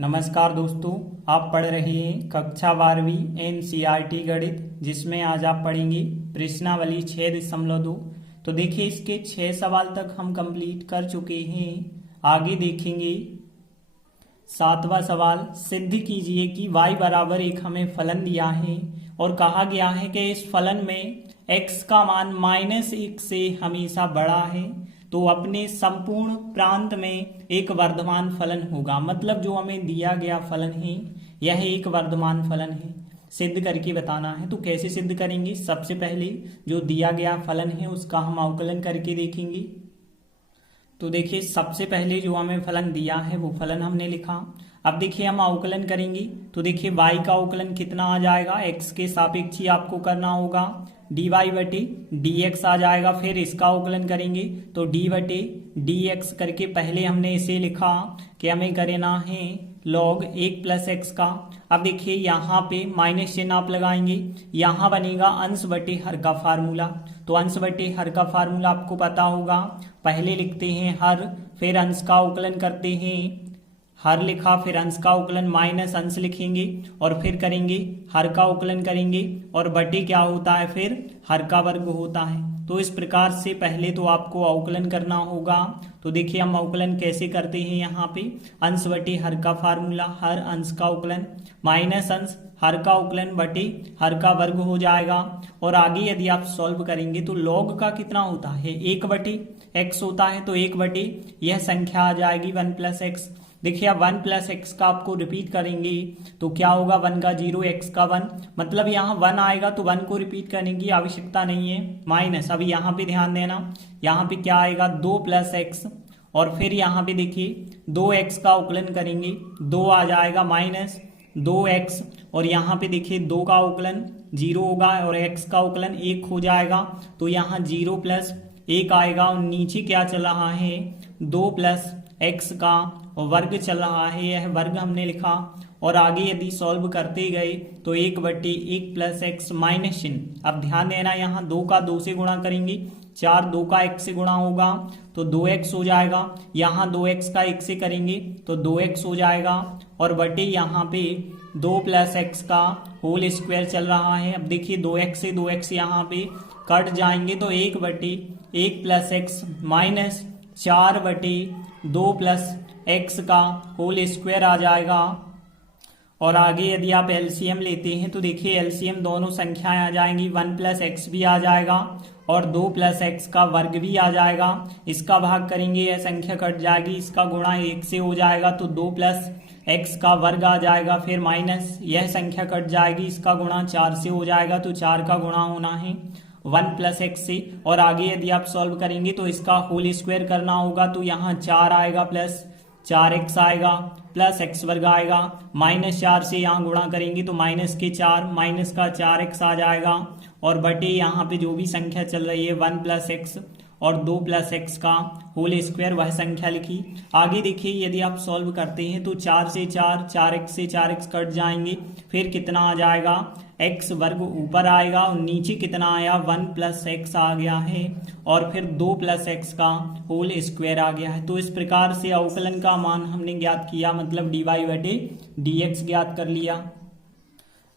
नमस्कार दोस्तों, आप पढ़ रहे हैं कक्षा 12वीं एनसीईआरटी गणित, जिसमें आज आप पढ़ेंगे प्रश्नावली 6.2। तो देखिए, इसके 6 सवाल तक हम कंप्लीट कर चुके हैं। आगे देखेंगे 7वां सवाल। सिद्ध कीजिए कि y बराबर एक हमें फलन दिया है और कहा गया है कि इस फलन में x का मान -1 से हमेशा बड़ा है, तो अपने संपूर्ण प्रांत में एक वर्धमान फलन होगा। मतलब जो हमें दिया गया फलन है यह एक वर्धमान फलन है, सिद्ध करके बताना है। तो कैसे सिद्ध करेंगे? सबसे पहले जो दिया गया फलन है उसका हम अवकलन करके देखेंगे। तो देखिए, सबसे पहले जो हमें फलन दिया है वो फलन हमने लिखा। अब देखिए हम अवकलन करेंगे। तो देखिए y का अवकलन कितना आ जाएगा, x के सापेक्ष ही आपको करना होगा, dy/dx आ जाएगा। फिर इसका अवकलन करेंगे तो d/dx करके पहले हमने इसे लिखा कि हमें करना है log 1 + x का। अब देखिए यहाँ पे माइनस चिन्ह आप लगाएंगे, यहाँ बनेगा अंश बटे हर का फार्मूला। तो अंश बटे हर का फार्मूला आपको पता होगा। पहले लिखते हैं हर, फिर अंश का अवकलन करते हैं, हर लिखा, फिर अंश का अवकलन माइनस अंश लिखेंगे और फिर करेंगे हर का अवकलन करेंगे, और बटे क्या होता है, फिर हर का वर्ग होता है। तो इस प्रकार से पहले तो आपको अवकलन करना होगा। तो देखिए हम अवकलन कैसे करते हैं, यहाँ पे अंश बटे हर का फार्मूला, हर अंश का अवकलन माइनस अंश हर का अवकलन बटे हर का वर्ग हो जाएगा। और आगे यदि आप सॉल्व करेंगे तो log का कितना होता है, 1/x होता है। तो 1/ यह संख्या आ जाएगी 1 + x। देखिए अब 1 + x का आपको रिपीट करेंगे तो क्या होगा, 1 का 0, x का 1, मतलब यहाँ 1 आएगा तो 1 को रिपीट करने की आवश्यकता नहीं है, माइनस। अभी यहाँ पे ध्यान देना, यहाँ पे क्या आएगा 2 + x, और फिर यहाँ पे देखिए 2x का अवकलन करेंगे, 2 आ जाएगा माइनस 2x, और यहाँ पे देखिए 2 का अवकलन 0 होगा और x का अवकलन 1 हो जाएगा। तो यहाँ 0 + 1 आएगा, और नीचे क्या चल रहा है 2 + x का वर्ग चल रहा है, यह वर्ग हमने लिखा। और आगे यदि सॉल्व करते गए तो 1/1 + x माइनस चिन्ह। अब ध्यान देना, यहाँ 2 का 2 से गुणा करेंगे, 4 2 का 1 से गुणा होगा तो 2x हो जाएगा। यहाँ 2x का 1 से करेंगे तो 2x हो जाएगा, और बटे यहाँ पे 2 + x का होल स्क्वायर चल रहा है। अब देखिए 2x से 2x यहाँ पे कट जाएंगे तो 1/1 + x माइनस 4/2 + x का होल स्क्वायर आ जाएगा। और आगे यदि आप एलसीएम लेते हैं तो देखिए एलसीएम दोनों संख्याएं आ जाएंगी, 1 + x भी आ जाएगा और 2 + x का वर्ग भी आ जाएगा। इसका भाग करेंगे, यह संख्या कट जाएगी, इसका गुणा 1 से हो जाएगा तो 2 + x का वर्ग आ जाएगा। फिर माइनस, यह संख्या कट जाएगी, इसका गुणा 4 से हो जाएगा तो 4 का गुणा होना है 1 + x से। और आगे यदि आप सॉल्व करेंगे तो इसका होल स्क्वायर करना होगा, तो यहाँ 4 आएगा प्लस 4x आएगा प्लस x² आएगा, -4 से यहाँ गुणा करेंगे तो माइनस के 4 माइनस का 4x आ जाएगा, और बटे यहाँ पे जो भी संख्या चल रही है 1 + x और 2 + x का होल स्क्वायर, वह संख्या लिखी। आगे देखिए यदि आप सॉल्व करते हैं तो 4 से 4, 4x से 4x कट जाएंगे, फिर कितना आ जाएगा x² ऊपर आएगा, और नीचे कितना आया 1 + x आ गया है, और फिर 2 + x का होल स्क्वायर आ गया है। तो इस प्रकार से अवकलन का मान हमने ज्ञात किया, मतलब dy/dx ज्ञात कर लिया।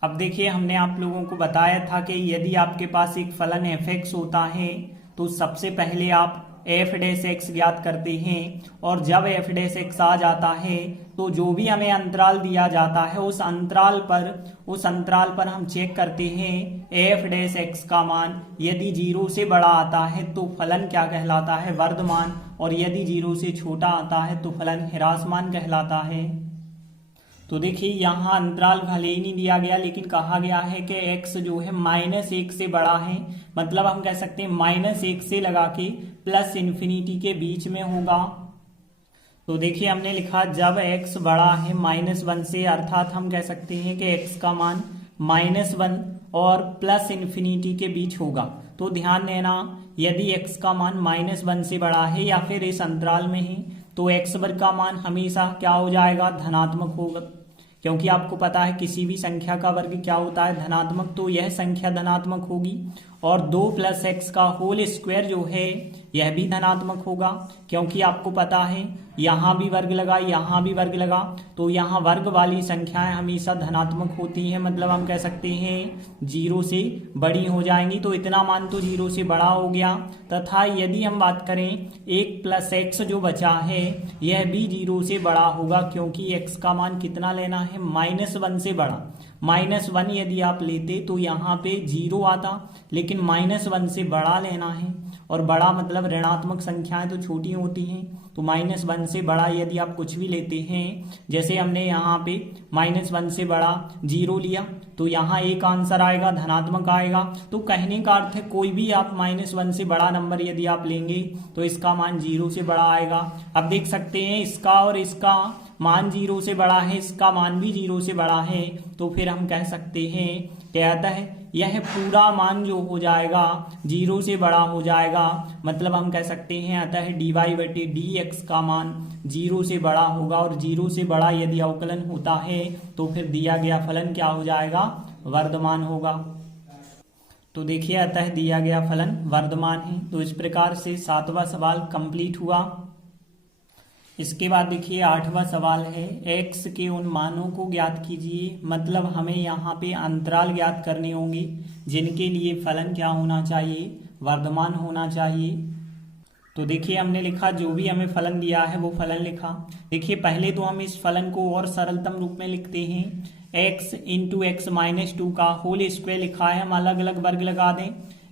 अब देखिए हमने आप लोगों को बताया था कि यदि आपके पास एक फलन f(x) होता है तो सबसे पहले आप f'(x) ज्ञात करते हैं, और जब f'(x) आ जाता है तो जो भी हमें अंतराल दिया जाता है उस अंतराल पर हम चेक करते हैं f'(x) का मान। यदि 0 से बड़ा आता है तो फलन क्या कहलाता है, वर्धमान, और यदि 0 से छोटा आता है तो फलन ह्रासमान कहलाता है। तो देखिए यहाँ अंतराल भले ही नहीं दिया गया, लेकिन कहा गया है कि x जो है -1 से बड़ा है, मतलब हम कह सकते हैं -1 से लगा के +∞ के बीच में होगा। तो देखिए हमने लिखा जब x बड़ा है -1 से, अर्थात हम कह सकते हैं कि x का मान -1 और +∞ के बीच होगा। तो ध्यान देना, यदि x का मान -1 से बड़ा है या फिर इस अंतराल में है तो x² का मान हमेशा क्या हो जाएगा, धनात्मक होगा, क्योंकि आपको पता है किसी भी संख्या का वर्ग क्या होता है, धनात्मक। तो यह संख्या धनात्मक होगी। और 2 प्लस एक्स का होल स्क्वायर जो है यह भी धनात्मक होगा, क्योंकि आपको पता है यहाँ भी वर्ग लगा यहाँ भी वर्ग लगा, तो यहाँ वर्ग वाली संख्याएं हमेशा धनात्मक होती हैं, मतलब हम कह सकते हैं 0 से बड़ी हो जाएंगी। तो इतना मान तो 0 से बड़ा हो गया। तथा यदि हम बात करें 1 प्लस एक्स जो बचा है यह भी 0 से बड़ा होगा, क्योंकि x का मान कितना लेना है, -1 से बड़ा। -1 यदि आप लेते तो यहाँ पे 0 आता, लेकिन -1 से बड़ा लेना है, और बड़ा मतलब ऋणात्मक संख्याएं तो छोटी होती हैं, तो -1 से बड़ा यदि आप कुछ भी लेते हैं, जैसे हमने यहाँ पे -1 से बड़ा 0 लिया, तो यहाँ एक आंसर आएगा, धनात्मक आएगा। तो कहने का अर्थ है कोई भी आप -1 से बड़ा नंबर यदि आप लेंगे तो इसका मान 0 से बड़ा आएगा। अब देख सकते हैं इसका और इसका मान 0 से बड़ा है, इसका मान भी 0 से बड़ा है, तो फिर हम कह सकते हैं कहता है यह पूरा मान जो हो जाएगा 0 से बड़ा हो जाएगा, मतलब हम कह सकते हैं अतः dy/dx का मान 0 से बड़ा होगा, और 0 से बड़ा यदि अवकलन होता है तो फिर दिया गया फलन क्या हो जाएगा, वर्धमान होगा। तो देखिए अतः दिया गया फलन वर्धमान है। तो इस प्रकार से 7वां सवाल कंप्लीट हुआ। इसके बाद देखिए 8वां सवाल है, x के उन मानों को ज्ञात कीजिए, मतलब हमें यहाँ पे अंतराल ज्ञात करने होंगे जिनके लिए फलन क्या होना चाहिए, वर्धमान होना चाहिए। तो देखिए हमने लिखा, जो भी हमें फलन दिया है वो फलन लिखा। देखिए पहले तो हम इस फलन को और सरलतम रूप में लिखते हैं, x इंटू एक्स माइनस 2 का होल स्क्वायर लिखा है, हम अलग अलग वर्ग लगा दें,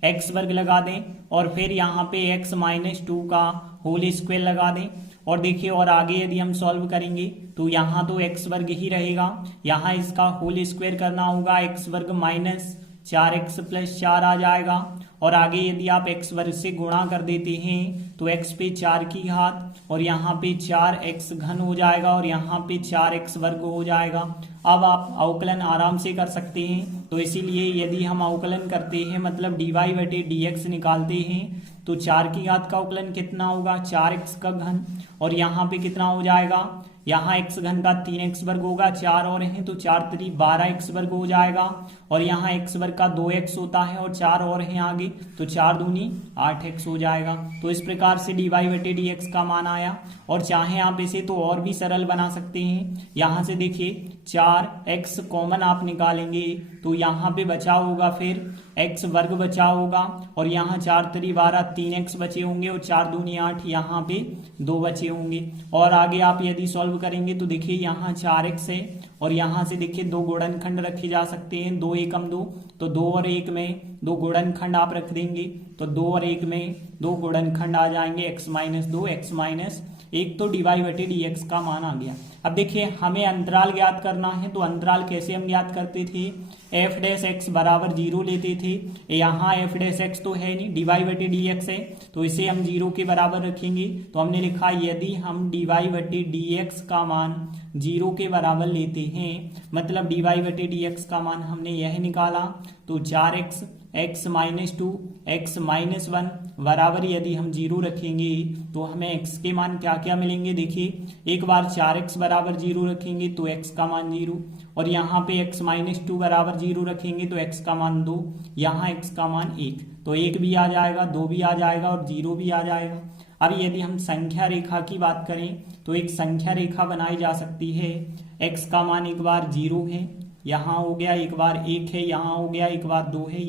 x वर्ग लगा दें, और फिर यहाँ पे x माइनस 2 का होल स्क्वायर लगा दें। और देखिए और आगे यदि हम सॉल्व करेंगे तो यहाँ तो x वर्ग ही रहेगा, यहाँ इसका होल स्क्वायर करना होगा, x वर्ग माइनस 4x प्लस 4 आ जाएगा। और आगे यदि आप x वर्ग से गुणा कर देते हैं तो x पे 4 की घात, और यहाँ पे 4x घन हो जाएगा, और यहाँ पे 4x वर्ग हो जाएगा। अब आप अवकलन आराम से कर सकते हैं, तो इसीलिए यदि हम अवकलन करते हैं मतलब dy/dx निकालते हैं तो 4 की घात का अवकलन कितना होगा, 4x का घन, और यहाँ पे कितना हो जाएगा, यहाँ x घन का 3x वर्ग होगा, 4 और हैं तो 4 3 12x वर्ग हो जाएगा, और यहाँ x वर्ग का 2x होता है और 4 और हैं आगे तो 4 दूनी 8x हो जाएगा। तो इस प्रकार से dy/dx का मान आया। और चाहे आप इसे तो और भी सरल बना सकते हैं, यहाँ से देखिए 4x कॉमन आप निकालेंगे तो यहाँ पे बचा होगा फिर x वर्ग बचा होगा, और यहाँ 4 3 12 3x बचे होंगे, और 4 दूनी 8 यहाँ पे 2 बचे होंगे। और आगे आप यदि सॉल्व करेंगे तो देखिए यहाँ 4x है, और यहाँ से देखिए 2 गुणनखंड रखे जा सकते हैं, 2 एकम 2, तो 2 और 1 में 2 गुणनखंड आप रख देंगे, तो 2 और 1 में 2 गुणनखंड आ जाएंगे, x माइनस 2 x माइनस 1, तो dy/dx का मान आ गया। अब देखिए हमें अंतराल ज्ञात करना है, तो अंतराल कैसे हम ज्ञात करते थे, f' बराबर 0 लेते थे, यहाँ f' तो है नहीं, dy/dx है, तो इसे हम 0 के बराबर रखेंगे। तो हमने लिखा यदि हम dy/dx का मान 0 के बराबर लेते हैं, मतलब dy/dx का मान हमने यह निकाला, तो 4x x minus 2 x minus 1 बराबर यदि हम 0 रखेंगे तो हमें x के मान क्या क्या मिलेंगे। देखिए एक बार 4x बराबर 0 रखेंगे तो x का मान 0, और यहाँ पे x माइनस 2 बराबर 0 रखेंगे तो x का मान 2, यहाँ x का मान 1, तो 1 भी आ जाएगा, 2 भी आ जाएगा और 0 भी आ जाएगा। अब यदि हम संख्या रेखा की बात करें तो एक संख्या रेखा बनाई जा सकती है, x का मान एक बार 0 है, यहाँ हो गया, एक बार 1 है, यहाँ हो गया, एक बार 2 है,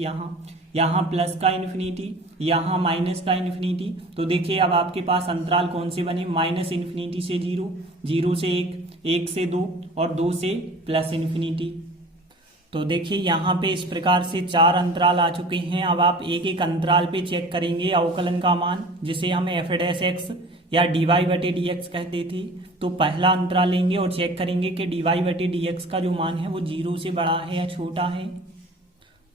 यहाँ प्लस का इन्फिनिटी, यहाँ माइनस का इन्फिनिटी। तो देखिए अब आपके पास अंतराल कौन से बने, माइनस इन्फिनिटी से 0, 0 से 1, 1 से 2 और 2 से प्लस इन्फिनिटी। तो देखिए यहाँ पे इस प्रकार से 4 अंतराल आ चुके हैं। अब आप एक एक अंतराल पे चेक करेंगे अवकलन का मान, जिसे हम f' या dy/dx कहते थे। तो पहला अंतराल लेंगे और चेक करेंगे कि dy/dx का जो मान है वो 0 से बड़ा है या छोटा है।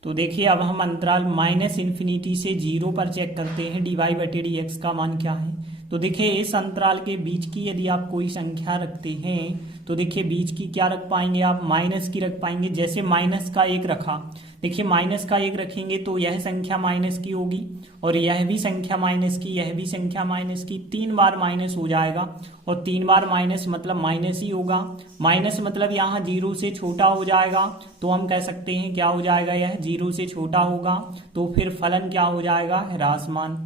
तो देखिए अब हम अंतराल -∞ से 0 पर चेक करते हैं dy/dx का मान क्या है। तो देखिए इस अंतराल के बीच की यदि आप कोई संख्या रखते हैं तो देखिए बीच की क्या रख पाएंगे आप, माइनस की रख पाएंगे। जैसे माइनस का 1 रखा, देखिए माइनस का 1 रखेंगे तो यह संख्या माइनस की होगी और यह भी संख्या माइनस की, यह भी संख्या माइनस की, 3 बार माइनस हो जाएगा और 3 बार माइनस मतलब माइनस ही होगा। माइनस मतलब यहाँ 0 से छोटा हो जाएगा, तो हम कह सकते हैं क्या हो जाएगा, यह 0 से छोटा होगा, तो फिर फलन क्या हो जाएगा, ह्रासमान।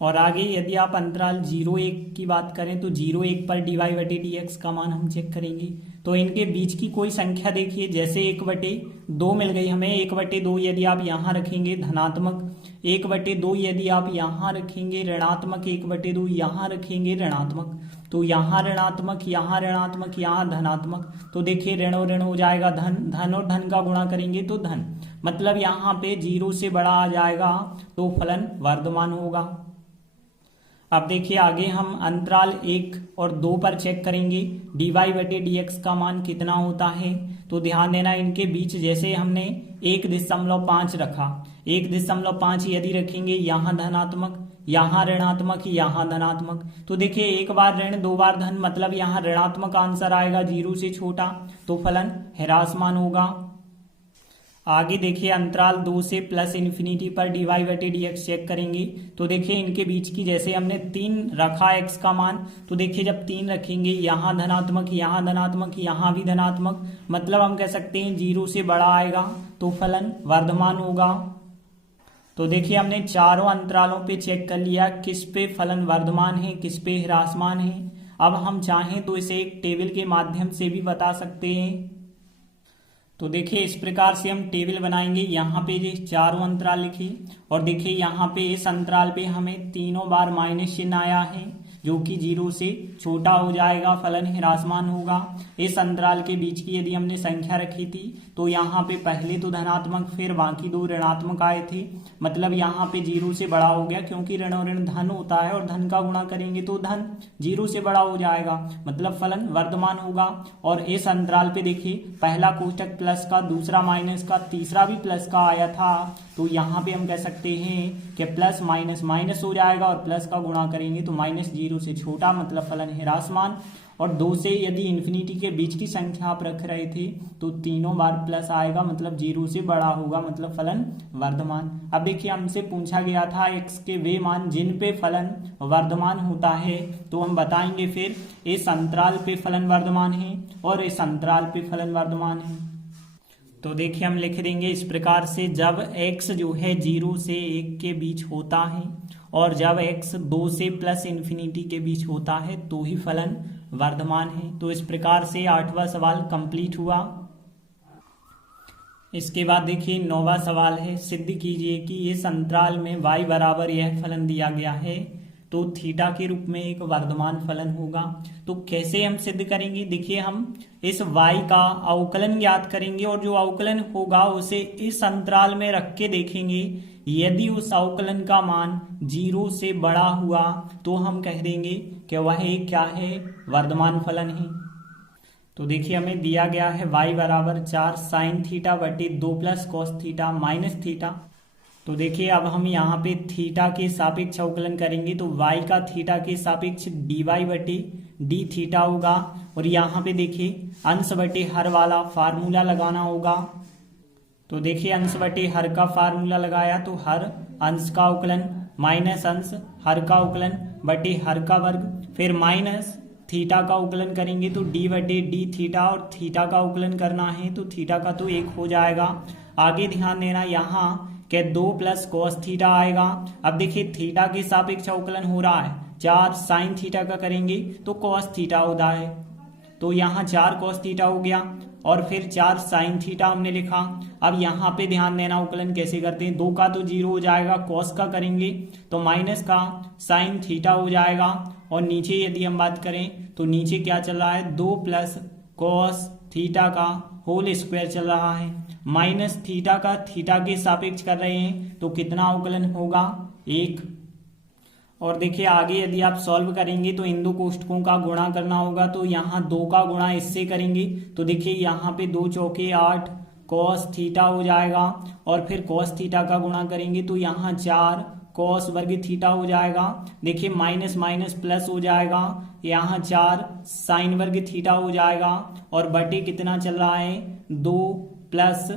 और आगे यदि आप अंतराल 0-1 की बात करें तो 0-1 पर dy/dx का मान हम चेक करेंगे। तो इनके बीच की कोई संख्या देखिए, जैसे 1/2 मिल गई हमें, 1/2 यदि आप यहाँ रखेंगे धनात्मक, 1/2 यदि आप यहाँ रखेंगे ऋणात्मक, 1/2 यहाँ रखेंगे ऋणात्मक, तो यहाँ ऋणात्मक, यहाँ ऋणात्मक, यहाँ धनात्मक, तो देखिए ऋण और ऋण हो जाएगा धन, धन और धन का गुणा करेंगे तो धन, मतलब यहाँ पे 0 से बड़ा आ जाएगा तो फलन वर्धमान होगा। अब देखिए आगे हम अंतराल 1 और 2 पर चेक करेंगे dy/dx का मान कितना होता है। तो ध्यान देना इनके बीच जैसे हमने 1.5 रखा, 1.5 यदि रखेंगे यहाँ धनात्मक, यहाँ ऋणात्मक, यहाँ धनात्मक, तो देखिए 1 बार ऋण 2 बार धन, मतलब यहाँ ऋणात्मक आंसर आएगा 0 से छोटा, तो फलन ह्रासमान होगा। आगे देखिए अंतराल 2 से +∞ पर dy/dx चेक करेंगे। तो देखिए इनके बीच की जैसे हमने 3 रखा x का मान, तो देखिए जब 3 रखेंगे यहाँ धनात्मक, यहाँ धनात्मक, यहाँ भी धनात्मक, मतलब हम कह सकते हैं 0 से बड़ा आएगा तो फलन वर्धमान होगा। तो देखिए हमने चारों अंतरालों पे चेक कर लिया किस पे फलन वर्धमान है, किस पे ह्रासमान है। अब हम चाहें तो इसे एक टेबल के माध्यम से भी बता सकते हैं। तो देखिए इस प्रकार से हम टेबल बनाएंगे, यहाँ पे ये चारों अंतराल लिखे और देखिए यहाँ पे इस अंतराल पे हमें तीनों बार माइनस चिन्ह आया है जो कि 0 से छोटा हो जाएगा, फलन ह्रासमान होगा। इस अंतराल के बीच की यदि हमने संख्या रखी थी तो यहाँ पे पहले तो धनात्मक फिर बाकी 2 ऋणात्मक आए थे, मतलब यहाँ पे 0 से बड़ा हो गया, क्योंकि ऋण और ऋण धन होता है और धन का गुणा करेंगे तो धन 0 से बड़ा हो जाएगा, मतलब फलन वर्धमान होगा। और इस अंतराल पे देखिए पहला कोष्टक प्लस का, दूसरा माइनस का, तीसरा भी प्लस का आया था, तो यहाँ पे हम कह सकते हैं कि प्लस माइनस माइनस हो जाएगा और प्लस का गुणा करेंगे तो -0 से छोटा, मतलब फलन ह्रासमान। और 2 से यदि इन्फिनिटी के बीच की संख्या आप रख रहे थे तो तीनों बार प्लस आएगा, मतलब 0 से बड़ा होगा, मतलब फलन वर्धमान। अब देखिए हमसे पूछा गया था x के वे मान जिन पे फलन वर्धमान होता है, तो हम बताएंगे फिर इस अंतराल पे फलन वर्धमान है और इस अंतराल पे फलन वर्धमान है। तो देखिए हम लिख देंगे इस प्रकार से, जब x जो है 0 से 1 के बीच होता है और जब x 2 से +∞ के बीच होता है तो ही फलन वर्धमान है। तो इस प्रकार से 8वां सवाल कंप्लीट हुआ। इसके बाद देखिए 9वां सवाल है, सिद्ध कीजिए कि इस अंतराल में y बराबर यह फलन दिया गया है तो थीटा के रूप में एक वर्धमान फलन होगा। तो कैसे हम सिद्ध करेंगे, देखिए हम इस y का अवकलन ज्ञात करेंगे और जो अवकलन होगा उसे इस अंतराल में रख के देखेंगे, यदि उस अवकलन का मान 0 से बड़ा हुआ तो हम कह देंगे कि वह एक क्या है, वर्धमान फलन है। तो देखिए हमें दिया गया है y बराबर 4 sin थीटा बटे 2 + cos थीटा माइनस थीटा। तो देखिए अब हम यहाँ पे थीटा के सापेक्ष अवकलन करेंगे तो y का थीटा के सापेक्ष dy/d थीटा होगा और यहाँ पे देखिए अंश बटे हर वाला फार्मूला लगाना होगा। तो देखिए अंश बटे हर का फार्मूला लगाया तो हर अंश का अवकलन माइनस अंश हर का अवकलन बटे हर का वर्ग, फिर माइनस थीटा का अवकलन करेंगे तो d/d थीटा, और थीटा का अवकलन करना है तो थीटा का तो 1 हो जाएगा। आगे ध्यान देना यहाँ कि 2 + cos थीटा आएगा। अब देखिए थीटा के सापेक्ष अवकलन हो रहा है, 4 sin थीटा का करेंगे तो cos थीटा होता है, तो यहाँ 4 cos थीटा हो गया और फिर 4 sin थीटा हमने लिखा। अब यहाँ पे ध्यान देना अवकलन कैसे करते हैं, 2 का तो 0 हो जाएगा, cos का करेंगे तो माइनस का sin थीटा हो जाएगा और नीचे यदि हम बात करें तो नीचे क्या चल रहा है, 2 + cos थीटा का होल स्क्वायर चल रहा है, माइनस थीटा का थीटा के सापेक्ष कर रहे हैं तो कितना अवकलन होगा, 1। और देखिए आगे यदि आप सॉल्व करेंगे तो इन दो कोष्ठकों का गुणा करना होगा, तो यहाँ 2 का गुणा इससे करेंगे तो देखिए यहाँ पे 2 चौके 8 cos थीटा हो जाएगा और फिर cos थीटा का गुणा करेंगे तो यहाँ 4 कॉस वर्ग थीटा हो जाएगा। देखिए माइनस माइनस प्लस हो जाएगा, यहाँ 4 साइन वर्ग थीटा हो जाएगा और बटे कितना चल रहा है 2 प्लस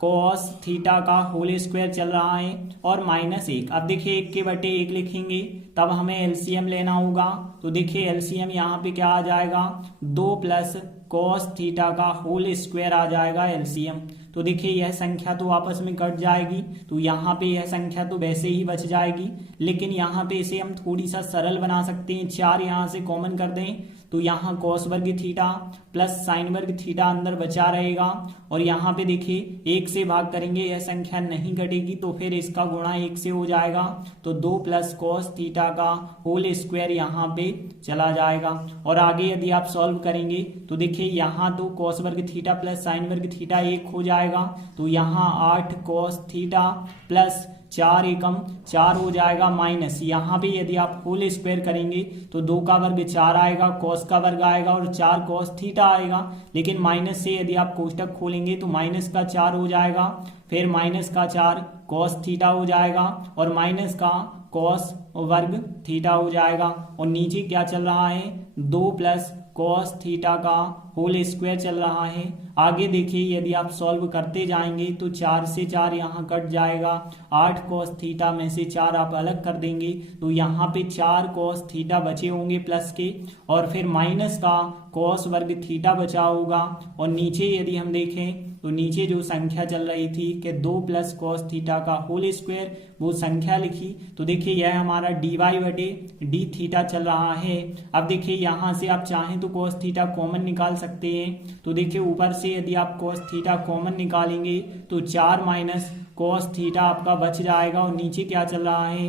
कॉस थीटा का होल स्क्वायर चल रहा है और -1। अब देखिए 1 के बटे 1 लिखेंगे तब हमें एलसीएम लेना होगा। तो देखिए एलसीएम यहाँ पे क्या आ जाएगा 2 प्लस कॉस थीटा का होल स्क्वायर आ जाएगा एलसीएम। तो देखिए यह संख्या तो आपस में कट जाएगी, तो यहाँ पे यह संख्या तो वैसे ही बच जाएगी, लेकिन यहाँ पे इसे हम थोड़ी सा सरल बना सकते हैं। 4 यहाँ से कॉमन कर दें तो यहाँ कॉस वर्ग थीटा प्लस साइन वर्ग थीटा अंदर बचा रहेगा और यहाँ पे देखिए 1 से भाग करेंगे यह संख्या नहीं कटेगी, तो फिर इसका गुणा 1 से हो जाएगा। तो 2 प्लस कॉस थीटा का होल स्क्वायर यहाँ पे चला जाएगा। और आगे यदि आप सॉल्व करेंगे तो देखिए यहाँ तो कॉस वर्ग थीटा प्लस साइन वर्ग थीटा 1 हो जाएगा, तो यहाँ 8 कॉस थीटा प्लस 4 एकम 4 हो जाएगा माइनस, यहाँ पे यदि आप होल स्क्वायर करेंगे तो 2 का वर्ग 4 आएगा, कॉस का वर्ग आएगा और 4 कॉस थीटा आएगा। लेकिन माइनस से यदि आप कोष्टक खोलेंगे तो माइनस का 4 हो जाएगा, फिर माइनस का 4 कॉस थीटा हो जाएगा और माइनस का कॉस वर्ग थीटा हो जाएगा। और नीचे क्या चल रहा है 2 प्लस कॉस थीटा का होल स्क्वायर चल रहा है। आगे देखिए यदि आप सॉल्व करते जाएंगे तो 4 से 4 यहाँ कट जाएगा, 8 कॉस थीटा में से 4 आप अलग कर देंगे तो यहाँ पे 4 कॉस थीटा बचे होंगे प्लस के, और फिर माइनस का कॉस वर्ग थीटा बचा होगा। और नीचे यदि हम देखें तो नीचे जो संख्या चल रही थी कि 2 प्लस कॉस थीटा का होल स्क्वायर, वो संख्या लिखी। तो देखिए यह हमारा dy बटे डी थीटा चल रहा है। अब देखिए यहाँ से आप चाहें तो कॉस थीटा कॉमन निकाल सकते हैं। तो देखिए ऊपर से यदि आप कॉस थीटा कॉमन निकालेंगे तो 4 माइनस कॉस थीटा आपका बच जाएगा और नीचे क्या चल रहा है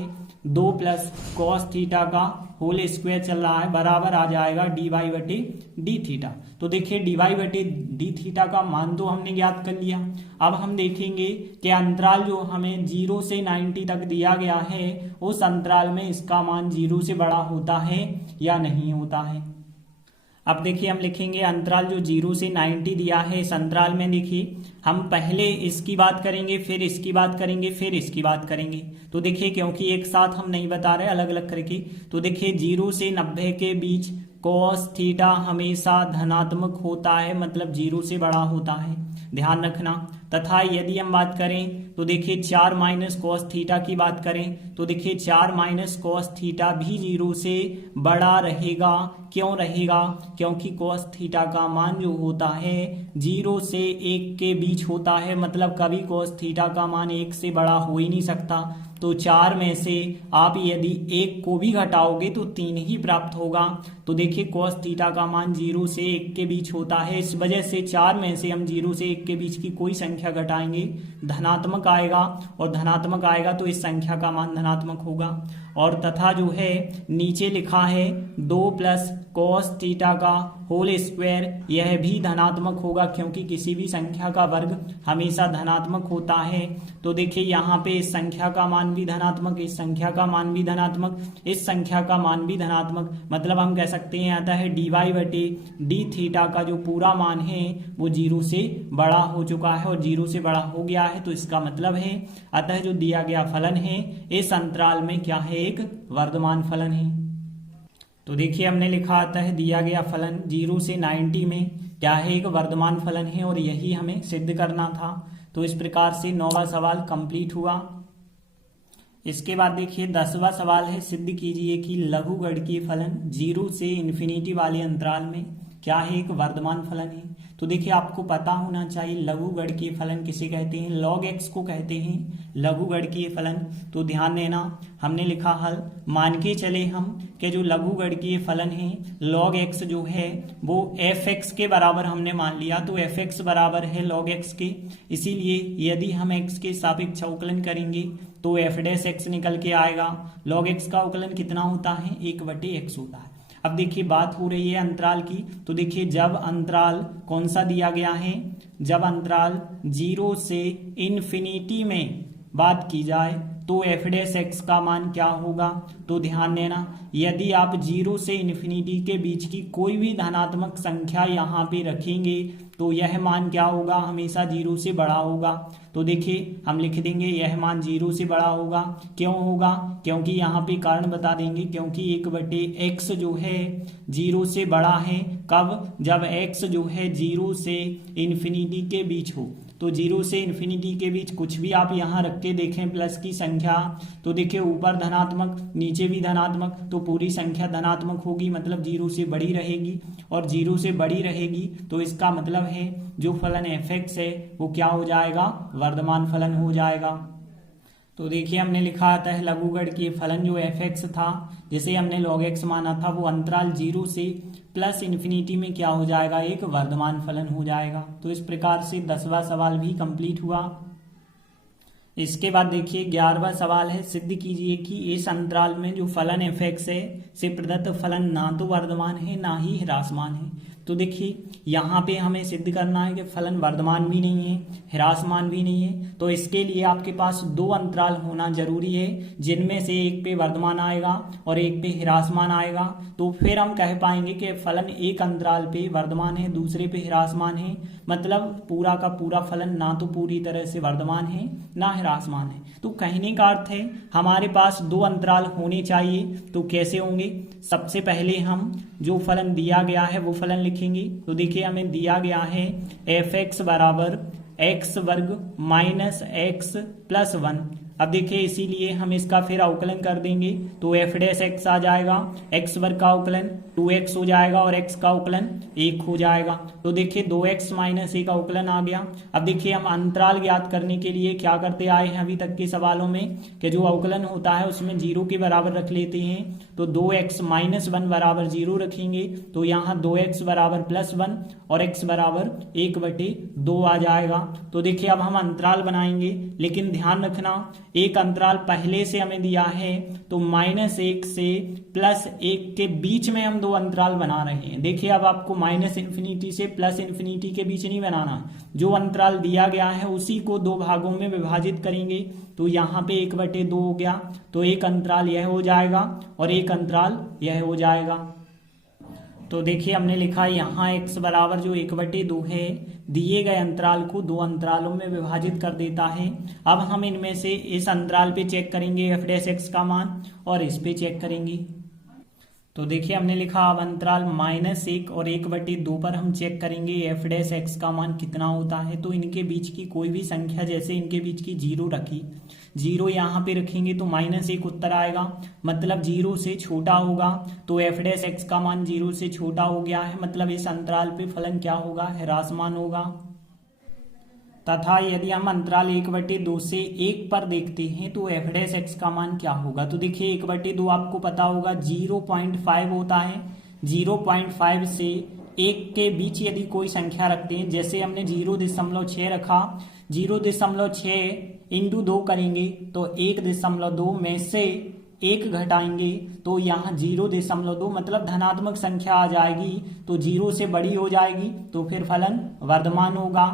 2 प्लस कॉस थीटा का होल स्क्वायर चल रहा है, बराबर आ जाएगा dy बटे डी थीटा। तो देखिए dy बटे डी थीटा का मान तो हमने ज्ञात कर लिया। अब हम देखेंगे कि अंतराल जो हमें 0 से 90 तक दिया गया है उस अंतराल में इसका मान 0 से बड़ा होता है या नहीं होता है। अब देखिए हम लिखेंगे अंतराल जो 0 से 90 दिया है, इस अंतराल में देखिए हम पहले इसकी बात करेंगे, फिर इसकी बात करेंगे, फिर इसकी बात करेंगे। तो देखिए क्योंकि एक साथ हम नहीं बता रहे, अलग अलग करके, तो देखिए 0 से 90 के बीच कॉस थीटा हमेशा धनात्मक होता है, मतलब 0 से बड़ा होता है, ध्यान रखना। तथा यदि हम बात करें तो देखिए 4 माइनस कॉस थीटा की बात करें तो देखिए 4 माइनस कॉस थीटा भी 0 से बड़ा रहेगा। क्यों रहेगा? क्योंकि कॉस थीटा का मान जो होता है 0 से 1 के बीच होता है, मतलब कभी कॉस थीटा का मान 1 से बड़ा हो ही नहीं सकता। तो 4 में से आप यदि 1 को भी घटाओगे तो 3 ही प्राप्त होगा। तो देखिए कॉस थीटा का मान 0 से 1 के बीच होता है, इस वजह से 4 में से हम 0 से 1 के बीच की कोई संख्या घटाएंगे धनात्मक आएगा, और धनात्मक आएगा तो इस संख्या का मान धनात्मक होगा। और तथा जो है नीचे लिखा है 2 प्लस कॉस थीटा का होल स्क्वायर, यह भी धनात्मक होगा क्योंकि किसी भी संख्या का वर्ग हमेशा धनात्मक होता है। तो देखिए यहाँ पे इस संख्या का मान भी धनात्मक, इस संख्या का मान भी धनात्मक, इस संख्या का मान भी धनात्मक, मतलब हम कह सकते हैं आता है dy बटे डी थीटा का जो पूरा मान है वो 0 से बड़ा हो चुका है और 0 से बड़ा हो गया है। तो इसका मतलब है अतः जो दिया गया फलन है इस अंतराल में क्या है, एक वर्धमान फलन है। तो देखिए हमने लिखा आता है दिया गया फलन 0 से 90 में क्या है, एक वर्धमान फलन है, और यही हमें सिद्ध करना था। तो इस प्रकार से 9वां सवाल कंप्लीट हुआ। इसके बाद देखिए 10वां सवाल है, सिद्ध कीजिए कि लघुगणकीय फलन 0 से इन्फिनिटी वाले अंतराल में क्या है, एक वर्धमान फलन है। तो देखिए आपको पता होना चाहिए लघुगणकीय फलन किसे कहते हैं, log x को कहते हैं लघुगणकीय फलन। तो ध्यान देना, हमने लिखा हल, मान के चले हम कि जो लघुगणकीय फलन है log x जो है वो fx के बराबर हमने मान लिया, तो fx बराबर है log x के। इसीलिए यदि हम x के सापेक्ष अवकलन करेंगे तो f डैश x निकल के आएगा। log x का अवकलन कितना होता है, 1/x होता है। अब देखिए बात हो रही है अंतराल की, तो देखिए जब अंतराल कौन सा दिया गया है, जब अंतराल 0 से इन्फिनिटी में बात की जाए तो एफ डैश एक्स का मान क्या होगा। तो ध्यान देना, यदि आप 0 से इन्फिनिटी के बीच की कोई भी धनात्मक संख्या यहाँ पे रखेंगे तो यह मान क्या होगा, हमेशा 0 से बड़ा होगा। तो देखिए हम लिख देंगे यह मान 0 से बड़ा होगा। क्यों होगा, क्योंकि यहाँ पे कारण बता देंगे, क्योंकि 1/x जो है 0 से बड़ा है। कब, जब x जो है 0 से इन्फिनिटी के बीच हो। तो 0 से इन्फिनिटी के बीच कुछ भी आप यहाँ रख के देखें प्लस की संख्या, तो देखिए ऊपर धनात्मक नीचे भी धनात्मक, तो पूरी संख्या धनात्मक होगी, मतलब 0 से बड़ी रहेगी। और 0 से बड़ी रहेगी तो इसका मतलब है जो फलन fx है वो क्या हो जाएगा, वर्धमान फलन हो जाएगा। तो देखिए हमने लिखा था लघुगणकीय फलन जो fx था, जिसे हमने log x माना था, वो अंतराल 0 से प्लस इन्फिनिटी में क्या हो जाएगा, एक वर्धमान फलन हो जाएगा। तो इस प्रकार से 10वां सवाल भी कंप्लीट हुआ। इसके बाद देखिए 11वां सवाल है, सिद्ध कीजिए कि इस अंतराल में जो फलन fx है से प्रदत्त फलन ना तो वर्धमान है ना ही ह्रासमान है। तो देखिए यहाँ पे हमें सिद्ध करना है कि फलन वर्धमान भी नहीं है, ह्रासमान भी नहीं है। तो इसके लिए आपके पास दो अंतराल होना जरूरी है, जिनमें से एक पे वर्धमान आएगा और एक पे ह्रासमान आएगा। तो फिर हम कह पाएंगे कि फलन एक अंतराल पे वर्धमान है, दूसरे पे ह्रासमान है। मतलब पूरा का पूरा फलन ना तो पूरी तरह से वर्धमान है ना ह्रासमान है। तो कहने का अर्थ है हमारे पास दो अंतराल होने चाहिए। तो कैसे होंगे, सबसे पहले हम जो फलन दिया गया है वो फलन लिखेंगे। तो देखिए हमें दिया गया है fx बराबर x वर्ग माइनस x प्लस 1। अब देखिए इसीलिए हम इसका फिर अवकलन कर देंगे, तो f डैश x आ जाएगा, x वर्ग का अवकलन 2x हो जाएगा और x का अवकलन 1 हो जाएगा। तो देखिए 2x माइनस 1 का अवकलन आ गया। अब देखिए हम अंतराल ज्ञात करने के लिए क्या करते आए हैं अभी तक के सवालों में, कि जो अवकलन होता है उसमें 0 के बराबर रख लेते हैं। तो 2x माइनस 1 बराबर 0 रखेंगे, तो यहाँ 2x बराबर प्लस 1 और x बराबर 1/2 आ जाएगा। तो देखिए अब हम अंतराल बनाएंगे, लेकिन ध्यान रखना एक अंतराल पहले से हमें दिया है, तो -1 से +1 के बीच में हम दो अंतराल बना रहे हैं। देखिए अब आपको -∞ से +∞ के बीच नहीं बनाना, जो अंतराल दिया गया है उसी को दो भागों में विभाजित करेंगे। तो यहाँ पे 1/2 हो गया, तो एक अंतराल यह हो जाएगा और एक अंतराल यह हो जाएगा। तो देखिए हमने लिखा यहाँ x बराबर जो 1/2 है, दिए गए अंतराल को दो अंतरालों में विभाजित कर देता है। अब हम इनमें से इस अंतराल पे चेक करेंगे f डैश x का मान और इस पे चेक करेंगे। तो देखिए हमने लिखा अब अंतराल -1 और 1/2 पर हम चेक करेंगे f डैश x का मान कितना होता है। तो इनके बीच की कोई भी संख्या, जैसे इनके बीच की 0 रखी, 0 यहाँ पे रखेंगे तो -1 उत्तर आएगा, मतलब 0 से छोटा होगा। तो f डैश x का मान 0 से छोटा हो गया है, मतलब इस अंतराल पे फलन क्या होगा, ह्रासमान होगा। तथा यदि हम अंतराल 1/2 से 1 पर देखते हैं तो f डैश x का मान क्या होगा। तो देखिए 1/2 आपको पता होगा 0.5 होता है। 0.5 से 1 के बीच यदि कोई संख्या रखते हैं, जैसे हमने 0.6 रखा, 0.6 इंटू 2 करेंगे तो 1.2 में से 1 घटाएंगे तो यहाँ 0.2 मतलब धनात्मक संख्या आ जाएगी, तो 0 से बड़ी हो जाएगी, तो फिर फलन वर्धमान होगा।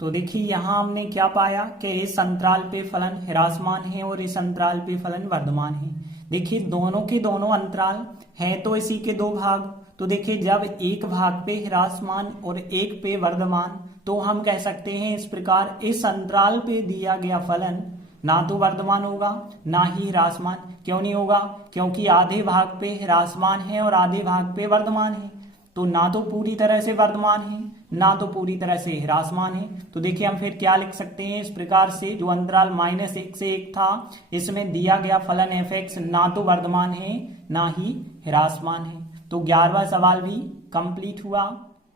तो देखिए यहाँ हमने क्या पाया कि इस अंतराल पे फलन ह्रासमान है और इस अंतराल पे फलन वर्धमान है। देखिए दोनों के दोनों अंतराल हैं तो इसी के दो भाग। तो देखिए जब एक भाग पे ह्रासमान और एक पे वर्धमान, तो हम कह सकते हैं इस प्रकार, इस अंतराल पे दिया गया फलन ना तो वर्धमान होगा ना ही ह्रासमान। क्यों नहीं होगा, क्योंकि आधे भाग पे ह्रासमान है और आधे भाग पे वर्धमान है, तो ना तो पूरी तरह से वर्धमान है ना तो पूरी तरह से ह्रासमान है। तो देखिए हम फिर क्या लिख सकते हैं इस प्रकार से, जो अंतराल -1 से 1 था, इसमें दिया गया फलन fx ना तो वर्धमान है ना ही ह्रासमान है। तो 11वां सवाल भी कंप्लीट हुआ।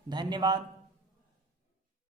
धन्यवाद।